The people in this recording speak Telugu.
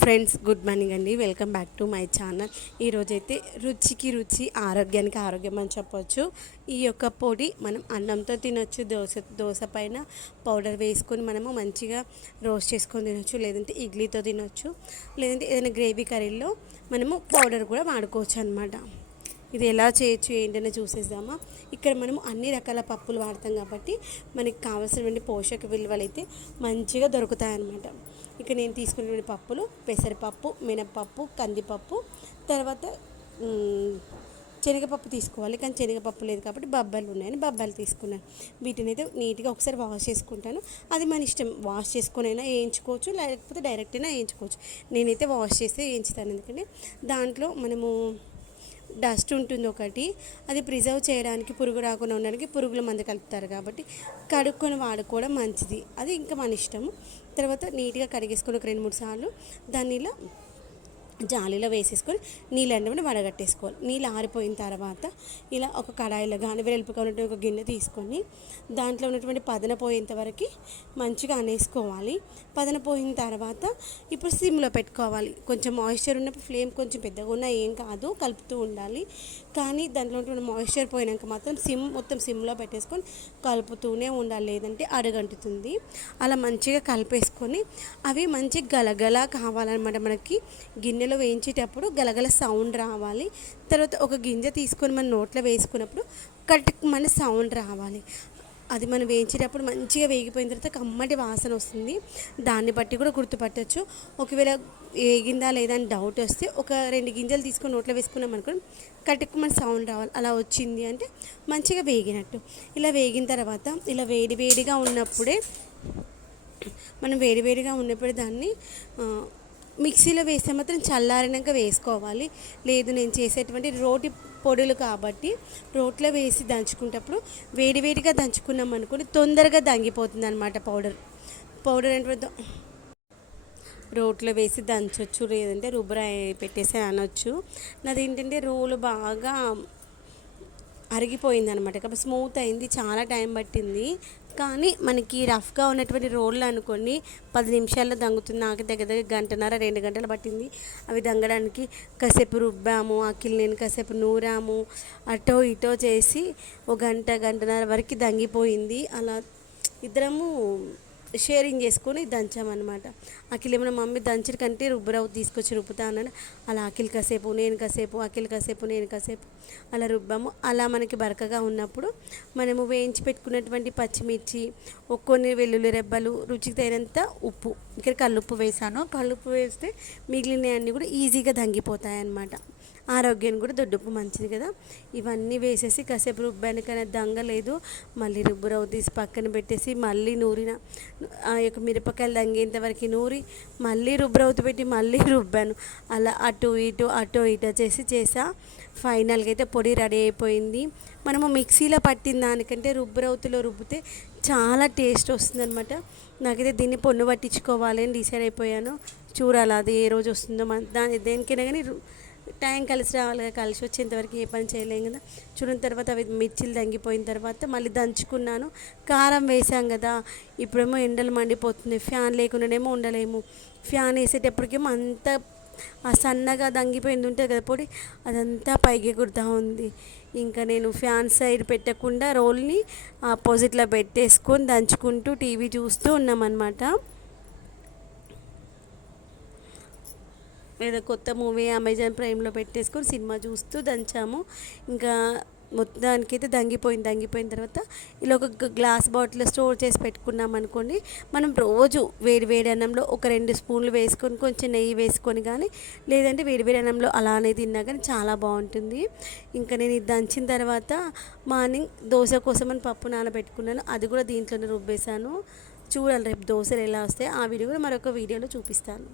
ఫ్రెండ్స్, గుడ్ మార్నింగ్ అండి. Welcome back to my channel. ఈరోజైతే రుచికి రుచి, ఆరోగ్యానికి ఆరోగ్యం అని చెప్పొచ్చు. ఈ యొక్క పొడి మనం అన్నంతో తినొచ్చు, దోశ పైన పౌడర్ వేసుకొని మనము మంచిగా రోస్ట్ చేసుకొని తినొచ్చు, లేదంటే ఇడ్లీతో తినొచ్చు, లేదంటే ఏదైనా గ్రేవీ కర్రీలో మనము పౌడర్ కూడా వాడుకోవచ్చు అనమాట. ఇది ఎలా చేయొచ్చు ఏంటనే చూసేద్దామా. ఇక్కడ మనము అన్ని రకాల పప్పులు వాడతాం కాబట్టి మనకి కావాల్సినటువంటి పోషక విలువలు అయితే మంచిగా దొరుకుతాయన్నమాట. ఇక నేను తీసుకున్నటువంటి పప్పులు పెసరపప్పు, మినప్పప్పు, కందిపప్పు, తర్వాత శనగపప్పు తీసుకోవాలి. కానీ శనగపప్పు లేదు కాబట్టి బొబ్బర్లు ఉన్నాయని బొబ్బర్లు తీసుకున్నాను. వీటిని అయితే నీట్గా ఒకసారి వాష్ చేసుకుంటాను. అది మన ఇష్టం, వాష్ చేసుకొని అయినా వేయించుకోవచ్చు, లేకపోతే డైరెక్ట్ అయినా వేయించుకోవచ్చు. నేనైతే వాష్ చేసి వేయించుతాను, ఎందుకంటే దాంట్లో మనము డస్ట్ ఉంటుంది ఒకటి, అది ప్రిజర్వ్ చేయడానికి, పురుగు రాకుండా ఉండడానికి పురుగుల మందు కలుపుతారు కాబట్టి కడుక్కొని వాడుకోవడం మంచిది. అది ఇంకా మన ఇష్టము. తర్వాత నీట్గా కడిగేసుకొని ఒక 2-3 సార్లు దాన్ని ఇలా జాలీలో వేసేసుకొని నీళ్ళు ఎండమని వడగట్టేసుకోవాలి. నీళ్ళు ఆరిపోయిన తర్వాత ఇలా ఒక కడాయిలో కానీ వెలుపుగా ఉన్నటువంటి ఒక గిన్నె తీసుకొని దాంట్లో ఉన్నటువంటి పదన పోయేంత వరకు మంచిగా అనేసుకోవాలి. పదన పోయిన తర్వాత ఇప్పుడు సిమ్లో పెట్టుకోవాలి. కొంచెం మాయిశ్చర్ ఉన్నప్పుడు ఫ్లేమ్ కొంచెం పెద్దగా ఉన్నా ఏం కాదు, కలుపుతూ ఉండాలి. కానీ దాంట్లో ఉన్నటువంటి మాయిశ్చర్ పోయినాక మాత్రం మొత్తం సిమ్లో పెట్టేసుకొని కలుపుతూనే ఉండాలి, లేదంటే అడుగంటుతుంది. అలా మంచిగా కలిపేసుకొని అవి మంచి గలగల కావాలన్నమాట. మనకి గిన్నెలో వేయించేటప్పుడు గలగల సౌండ్ రావాలి. తర్వాత ఒక గింజ తీసుకొని మన నోట్లో వేసుకున్నప్పుడు కరెక్ట్ మన సౌండ్ రావాలి. అది మనం వేయించేటప్పుడు మంచిగా వేగిపోయిన తర్వాత కమ్మటి వాసన వస్తుంది. దాన్ని బట్టి కూడా గుర్తుపట్టవచ్చు. ఒకవేళ వేగిందా లేదా అని డౌట్ వస్తే ఒక 2 గింజలు తీసుకొని నోట్లో వేసుకున్నాం అనుకోండి, కరెక్ట్ మన సౌండ్ రావాలి. అలా వచ్చింది అంటే మంచిగా వేగినట్టు. ఇలా వేగిన తర్వాత ఇలా వేడివేడిగా ఉన్నప్పుడే దాన్ని మిక్సీలో వేస్తే మాత్రం చల్లారినాక వేసుకోవాలి. లేదు, నేను చేసేటువంటి రోటి పొడులు కాబట్టి రోట్లో వేసి దంచుకునేటప్పుడు వేడివేడిగా దంచుకున్నాం అనుకోండి, తొందరగా దంగిపోతుంది అనమాట. పౌడర్ అంటే రోట్లో వేసి దంచవచ్చు, లేదంటే రుబ్బరాయి పెట్టేసి అనొచ్చు. నాది ఏంటంటే రోలు బాగా అరిగిపోయిందనమాట, కాబట్టి స్మూత్ అయింది. చాలా టైం పట్టింది. కానీ మనకి రఫ్గా ఉన్నటువంటి రోళ్ళు అనుకోండి 10 నిమిషాల్లో దంగుతుంది. నాకు దగ్గర 1.5-2 గంటలు పట్టింది అవి దంగడానికి. కాసేపు రుబ్బాము, నేను కాసేపు నూరాము, అటో ఇటో చేసి 1-1.5 వరకు దంగిపోయింది. అలా ఇద్దరము షేరింగ్ చేసుకొని దంచామన్నమాట. ఏమన్నా మమ్మీ దంచడి కంటే రుబ్బరావు తీసుకొచ్చి రుబ్బుతా అన్నాడు. అలా కాసేపు నేను కాసేపు అలా రుబ్బాము. అలా మనకి బరకగా ఉన్నప్పుడు మనము వేయించి పెట్టుకున్నటువంటి పచ్చిమిర్చి, కొన్ని వెల్లుల్లి రెబ్బలు, రుచికి తగినంత ఉప్పు, ఇక్కడ కల్లుప్పు వేసాను. కల్లుప్పు వేస్తే మిగిలిన అన్నీ కూడా ఈజీగా దంగిపోతాయి అన్నమాట. ఆరోగ్యానికి కూడా దొడ్డుప్పు మంచిది కదా. ఇవన్నీ వేసేసి కాసేపు రుబ్బానికైనా దంగలేదు. మళ్ళీ రుబ్బురవ్వ తీసి పక్కన పెట్టేసి మళ్ళీ నూరిన ఆ యొక్క మిరపకాయలు దంగేంత వరకు నూరి మళ్ళీ రుబ్బురవ్వతో పెట్టి మళ్ళీ రుబ్బాను. అలా అటు ఇటు చేసా. ఫైనల్గా అయితే పొడి రెడీ అయిపోయింది. మనము మిక్సీలో పట్టిన దానికంటే రుబ్బురవ్వతో రుబ్బితే చాలా టేస్ట్ వస్తుందన్నమాట. నాకైతే దీన్ని పొన్ను పట్టించుకోవాలి అని డిసైడ్ అయిపోయాను. చూడాలి అది ఏ రోజు వస్తుందో. దేనికైనా కానీ టైం కలిసి రావాలి, కలిసి వచ్చేంతవరకు ఏ పని చేయలేం కదా. చూడిన తర్వాత అవి మిర్చిలు దంగిపోయిన తర్వాత మళ్ళీ దంచుకున్నాను. కారం వేసాం కదా, ఇప్పుడేమో ఎండలు మండిపోతుంది, ఫ్యాన్ లేకుండానేమో ఉండలేము. ఫ్యాన్ వేసేటప్పటికేమో అంతా సన్నగా దంగిపోయింది ఉంటుంది కదా పొడి, అదంతా పైకి ఎగురుతూ ఉంది. ఇంకా నేను ఫ్యాన్ సైడ్ పెట్టకుండా రోల్ని ఆపోజిట్లో పెట్టేసుకొని దంచుకుంటూ టీవీ చూస్తూ ఉన్నామన్నమాట. ఏదో కొత్త మూవీ అమెజాన్ ప్రైమ్లో పెట్టేసుకొని సినిమా చూస్తూ దంచాము. ఇంకా మొత్తానికైతే దంగిపోయిన తర్వాత ఇలా ఒక గ్లాస్ బాటిల్లో స్టోర్ చేసి పెట్టుకున్నాం అనుకోండి. మనం రోజు వేడి అన్నంలో ఒక 2 స్పూన్లు వేసుకొని కొంచెం నెయ్యి వేసుకొని కానీ, లేదంటే వేడి అన్నంలో అలానే తిన్నా కానీ చాలా బాగుంటుంది. ఇంకా నేను ఇది దంచిన తర్వాత మార్నింగ్ దోశ కోసమని పప్పు నానబెట్టుకున్నాను. అది కూడా దీంట్లోనే రుబ్బేశాను. చూడాలి రేపు దోశలు ఎలా వస్తాయి, ఆ వీడియో కూడా మరొక వీడియోలో చూపిస్తాను.